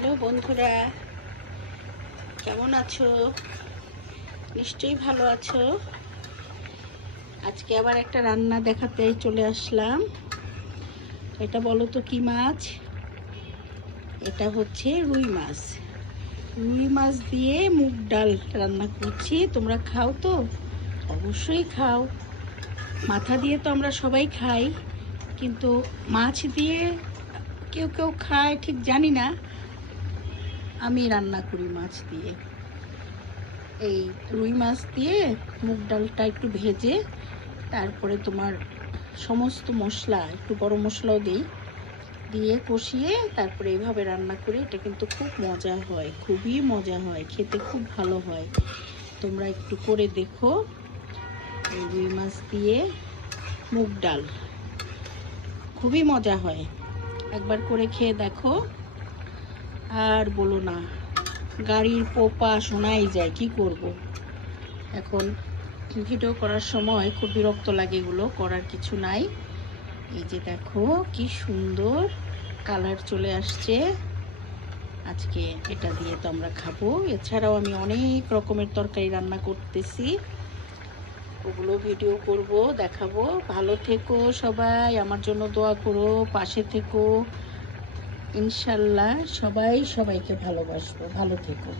Hello বন্ধুরা, কেমন আছো? নিশ্চয়ই ভালো আছো। আজকে আবার একটা রান্না দেখাতে চলে আসলাম। এটা বলো তো কি মাছ? এটা হচ্ছে রুই মাছ। রুই মাছ দিয়ে মুগ ডাল রান্না করছি। তোমরা খাও তো? অবশ্যই খাও। মাথা দিয়ে তো আমরা সবাই খাই, কিন্তু মাছ দিয়ে কেউ কেউ খায় ঠিক জানি না। আমি রান্না করি মাছ দিয়ে। এই রুই মাছ দিয়ে মুগ ডালটা একটু ভেজে তারপরে তোমার সমস্ত মশলা, একটু গরম মশলাও দিই, দিয়ে কষিয়ে তারপরে এইভাবে রান্না করি। এটা কিন্তু খুব মজা হয়, খুবই মজা হয়, খেতে খুব ভালো হয়। তোমরা একটু করে দেখো। এই রুই মাছ দিয়ে মুগ ডাল খুবই মজা হয়, একবার করে খেয়ে দেখো। আর বলো না, গাড়ির পোপা শোনাই যায়, কি করব। এখন ভিডিও করার সময় খুব বিরক্ত লাগে, এগুলো করার কিছু নাই। এই যে দেখো কি সুন্দর কালার চলে আসছে। আজকে এটা দিয়ে তো আমরা খাবো। এছাড়াও আমি অনেক রকমের তরকারি রান্না করতেছি, ওগুলো ভিডিও করব, দেখাবো। ভালো থেকো সবাই, আমার জন্য দোয়া করো, পাশে থেকো। ইনশাল্লাহ সবাই সবাইকে ভালোবাসবো। ভালো থেকো।